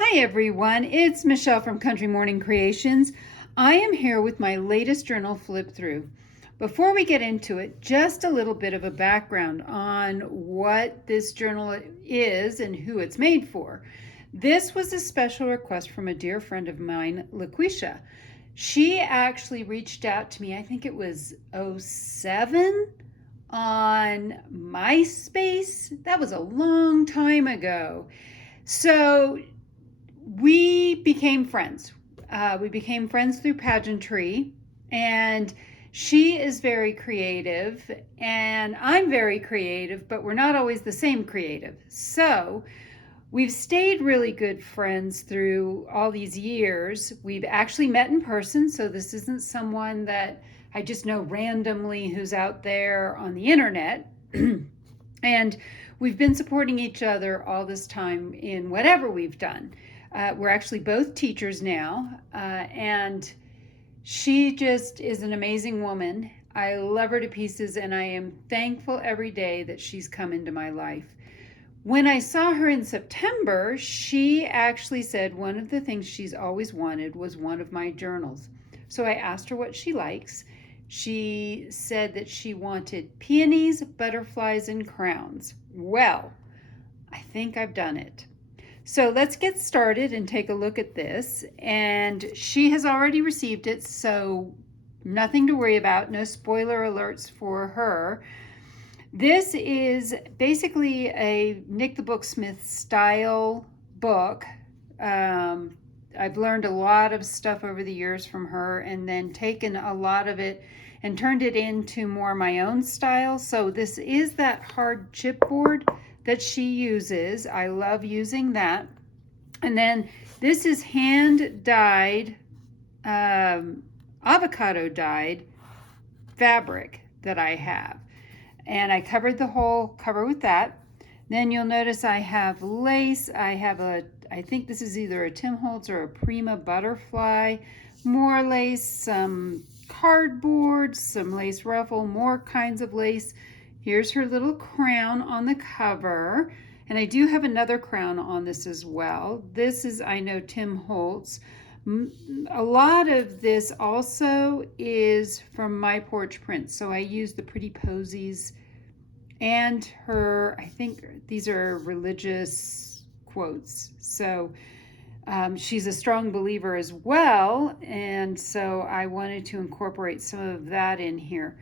Hi everyone, it's Michelle from Country Morning Creations. I am here with my latest journal flip through. Before we get into it, just a little bit of a background on what this journal is and who it's made for. This was a special request from a dear friend of mine, LaQuisha. She actually reached out to me, I think it was '07 on MySpace. That was a long time ago. So we became friends. We became friends through pageantry, and she is very creative, and I'm very creative, but we're not always the same creative. So we've stayed really good friends through all these years. We've actually met in person, so this isn't someone that I just know randomly who's out there on the internet. And we've been supporting each other all this time in whatever we've done. We're actually both teachers now, and she just is an amazing woman. I love her to pieces, and I am thankful every day that she's come into my life. When I saw her in September, she actually said one of the things she's always wanted was one of my journals. So I asked her what she likes. She said that she wanted peonies, butterflies, and crowns. Well, I think I've done it. So let's get started and take a look at this. And she has already received it, so nothing to worry about, no spoiler alerts for her. This is basically a Nick the Booksmith style book. I've learned a lot of stuff over the years from her and then taken a lot of it and turned it into more my own style. So this is that hard chipboard that she uses. I love using that. And then this is hand dyed, avocado dyed fabric that I have. And I covered the whole cover with that. Then you'll notice I have lace. I have I think this is either a Tim Holtz or a Prima butterfly, more lace, some cardboard, some lace ruffle, more kinds of lace. Here's her little crown on the cover. And I do have another crown on this as well. This is, I know, Tim Holtz. A lot of this also is from My Porch Prints. So I use the Pretty Posies and her, I think these are religious quotes. So she's a strong believer as well. And so I wanted to incorporate some of that in here.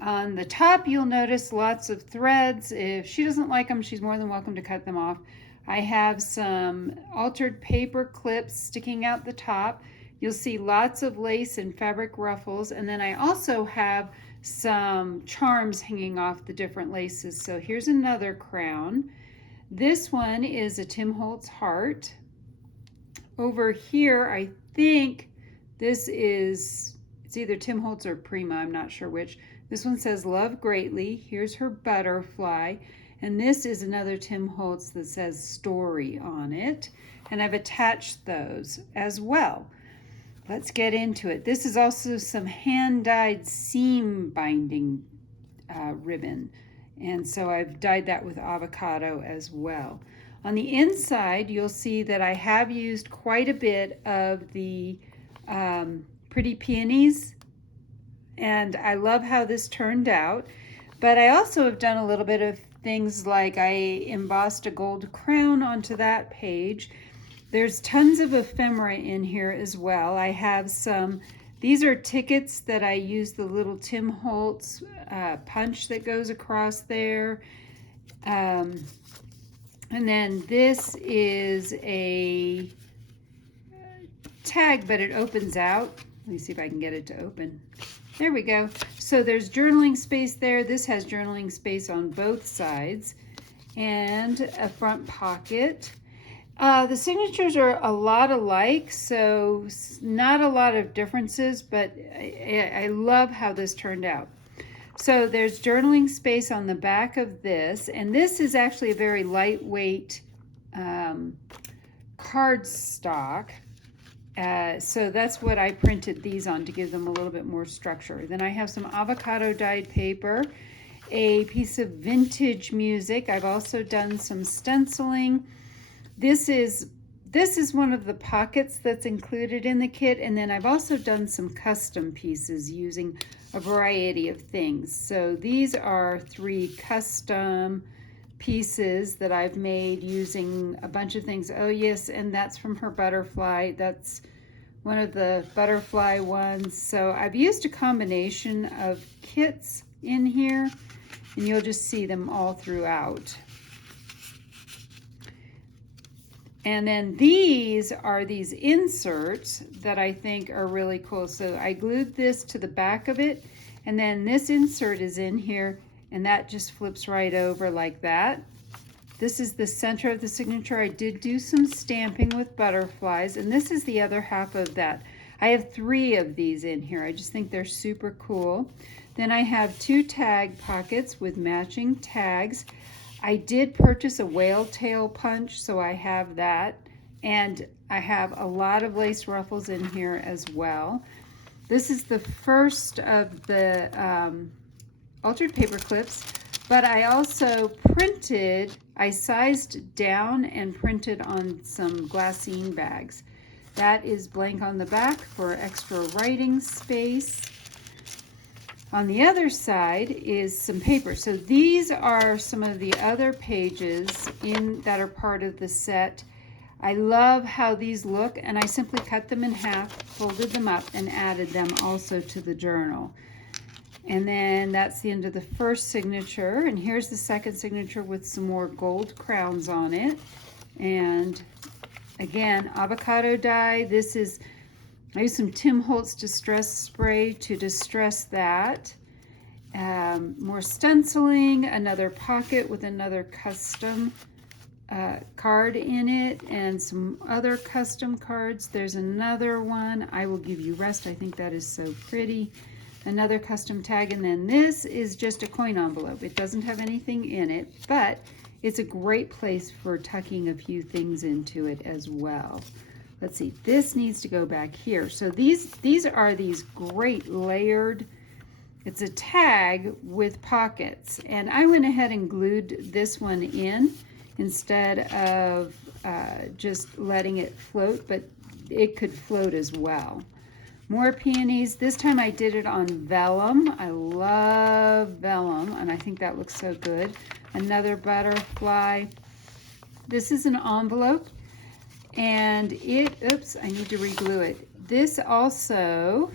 On the top, you'll notice lots of threads. If she doesn't like them, she's more than welcome to cut them off. I have some altered paper clips sticking out the top. You'll see lots of lace and fabric ruffles. And then I also have some charms hanging off the different laces. So here's another crown. This one is a Tim Holtz heart. Over here, I think this is, it's either Tim Holtz or Prima, I'm not sure which. This one says love greatly. Here's her butterfly. And this is another Tim Holtz that says story on it. And I've attached those as well. Let's get into it. This is also some hand-dyed seam binding ribbon. And so I've dyed that with avocado as well. On the inside, you'll see that I have used quite a bit of the Pretty Peonies. And I love how this turned out. But I also have done a little bit of things like I embossed a gold crown onto that page. There's tons of ephemera in here as well. I have some, these are tickets that I use the little Tim Holtz punch that goes across there. And then this is a tag, but it opens out. Let me see if I can get it to open. There we go. So there's journaling space there. This has journaling space on both sides and a front pocket. The signatures are a lot alike, so not a lot of differences, but I love how this turned out. So there's journaling space on the back of this, and this is actually a very lightweight cardstock. So that's what I printed these on to give them a little bit more structure. Then I have some avocado dyed paper, a piece of vintage music. I've also done some stenciling. This is this is one of the pockets that's included in the kit, and then I've also done some custom pieces using a variety of things. So these are 3 custom pieces that I've made using a bunch of things. Oh yes, and that's from her butterfly. That's one of the butterfly ones. So I've used a combination of kits in here, and you'll just see them all throughout. And then these are these inserts that I think are really cool. So I glued this to the back of it, and then this insert is in here, and that just flips right over like that. This is the center of the signature. I did do some stamping with butterflies, and this is the other half of that. I have 3 of these in here. I just think they're super cool. Then I have 2 tag pockets with matching tags. I did purchase a whale tail punch, so I have that. And I have a lot of lace ruffles in here as well. This is the first of the altered paper clips, but I also printed, I sized down and printed on some glassine bags. That is blank on the back for extra writing space. On the other side is some paper. So these are some of the other pages that are part of the set. I love how these look, and I simply cut them in half, folded them up, and added them also to the journal. And then that's the end of the first signature, and here's the second signature with some more gold crowns on it. And again, avocado dye. This is, I used some Tim Holtz distress spray to distress that. More stenciling, another pocket with another custom card in it, and some other custom cards. There's another one, I will give you rest. I think that is so pretty. Another custom tag, and then this is just a coin envelope. It doesn't have anything in it, but it's a great place for tucking a few things into it as well. Let's see, this needs to go back here. So these are these great layered, it's a tag with pockets, and I went ahead and glued this one in instead of just letting it float, but it could float as well. More peonies. This time I did it on vellum. I love vellum, and I think that looks so good. Another butterfly. This is an envelope, and oops, I need to re-glue it. This also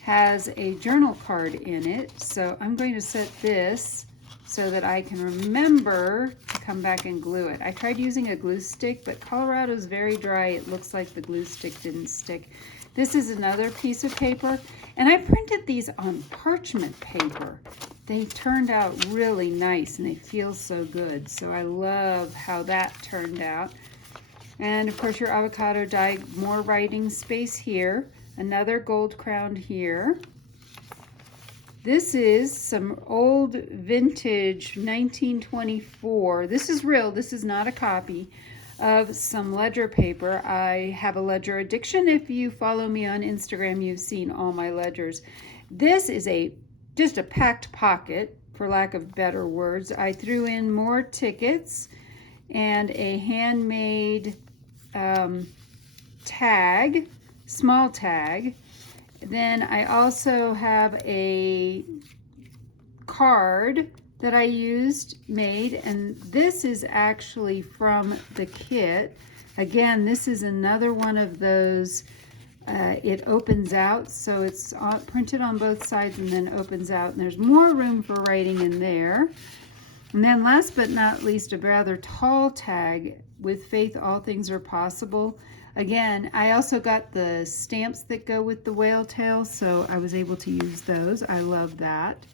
has a journal card in it, so I'm going to set this so that I can remember to come back and glue it. I tried using a glue stick, but Colorado's very dry. It looks like the glue stick didn't stick. This is another piece of paper, and I printed these on parchment paper. They turned out really nice, and they feel so good, so I love how that turned out. And of course your avocado dye, more writing space here, another gold crown here. This is some old vintage 1924, this is real, this is not a copy, of some ledger paper. I have a ledger addiction. If you follow me on Instagram, you've seen all my ledgers. This is just a packed pocket, for lack of better words. I threw in more tickets and a handmade tag, small tag. Then I also have a card that I made, and this is actually from the kit. Again, this is another one of those, it opens out, so it's printed on both sides and then opens out, and there's more room for writing in there. And then last but not least, a rather tall tag with Faith All Things Are Possible. Again, I also got the stamps that go with the whale tail, so I was able to use those. I love that.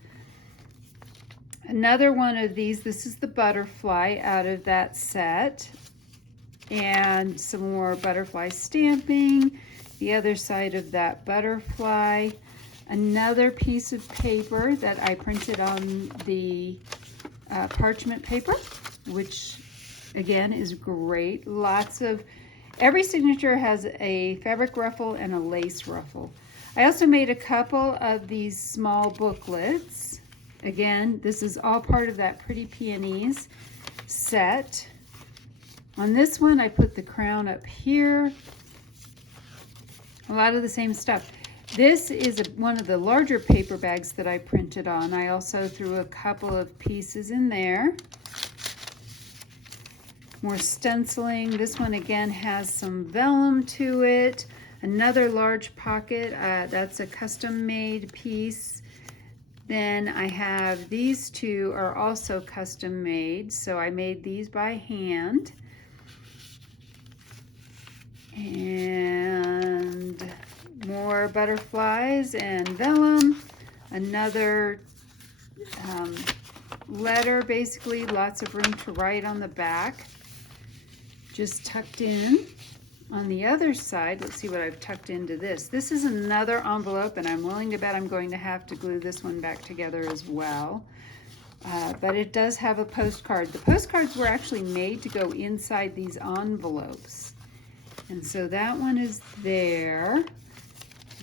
Another one of these, this is the butterfly out of that set, and some more butterfly stamping. The other side of that butterfly. Another piece of paper that I printed on the parchment paper, which again is great. Every signature has a fabric ruffle and a lace ruffle. I also made a couple of these small booklets. Again, this is all part of that Pretty Peonies set. On this one, I put the crown up here. A lot of the same stuff. This is one of the larger paper bags that I printed on. I also threw a couple of pieces in there. More stenciling. This one again has some vellum to it. Another large pocket. That's a custom made piece. Then I have these two are also custom made. So I made these by hand. And more butterflies and vellum. Another letter, basically lots of room to write on the back. Just tucked in. On the other side, let's see what I've tucked into this. This is another envelope, and I'm willing to bet I'm going to have to glue this one back together as well. But it does have a postcard. The postcards were actually made to go inside these envelopes. And so that one is there.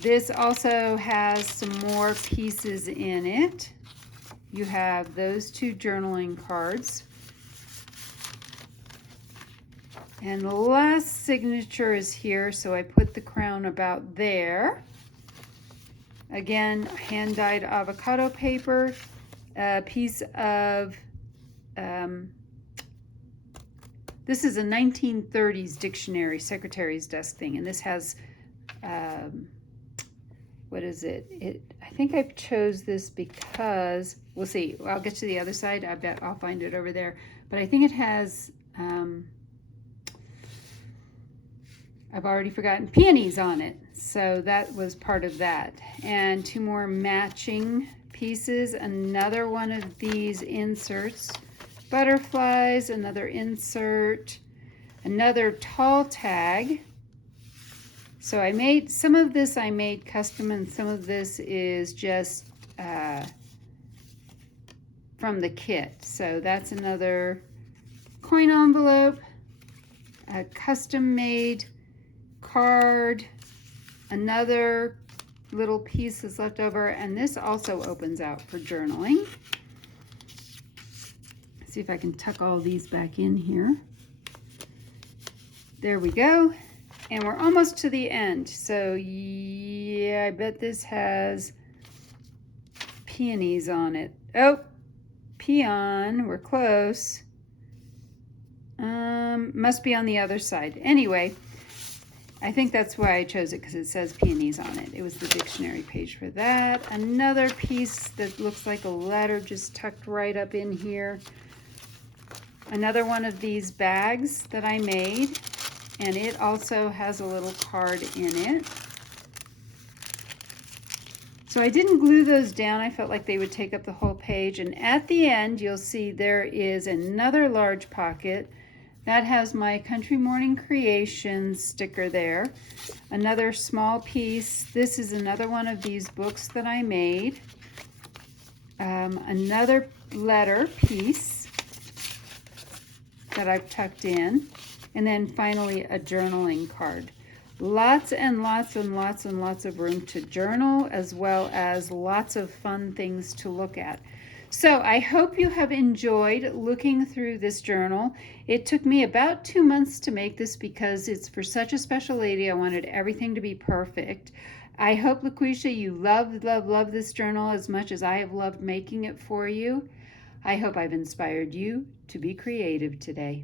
This also has some more pieces in it. You have those two journaling cards. And the last signature is here, so I put the crown about there. Again, hand-dyed avocado paper, a piece of, this is a 1930s dictionary, secretary's desk thing, and this has, what is it? I think I chose this because, we'll see, I'll get to the other side, I bet I'll find it over there, but I think it has, I've already forgotten, peonies on it. So that was part of that. And two more matching pieces. Another one of these inserts. Butterflies, another insert. Another tall tag. So I made, some of this I made custom and some of this is just from the kit. So that's another coin envelope. A custom made card, another little piece is left over, and this also opens out for journaling. Let's see if I can tuck all these back in here. There we go, and we're almost to the end. So yeah, I bet this has peonies on it. Oh, peon, we're close. Must be on the other side. Anyway, I think that's why I chose it, because it says peonies on it. It was the dictionary page for that. Another piece that looks like a letter just tucked right up in here. Another one of these bags that I made, and it also has a little card in it. So I didn't glue those down. I felt like they would take up the whole page. And at the end, you'll see there is another large pocket. That has my Country Morning Creations sticker there. Another small piece. This is another one of these books that I made. Another letter piece that I've tucked in. And then finally a journaling card. Lots and lots and lots and lots of room to journal, as well as lots of fun things to look at. So I hope you have enjoyed looking through this journal. It took me about 2 months to make this because it's for such a special lady. I wanted everything to be perfect. I hope, LaQuisha, you love this journal as much as I have loved making it for you. I hope I've inspired you to be creative today.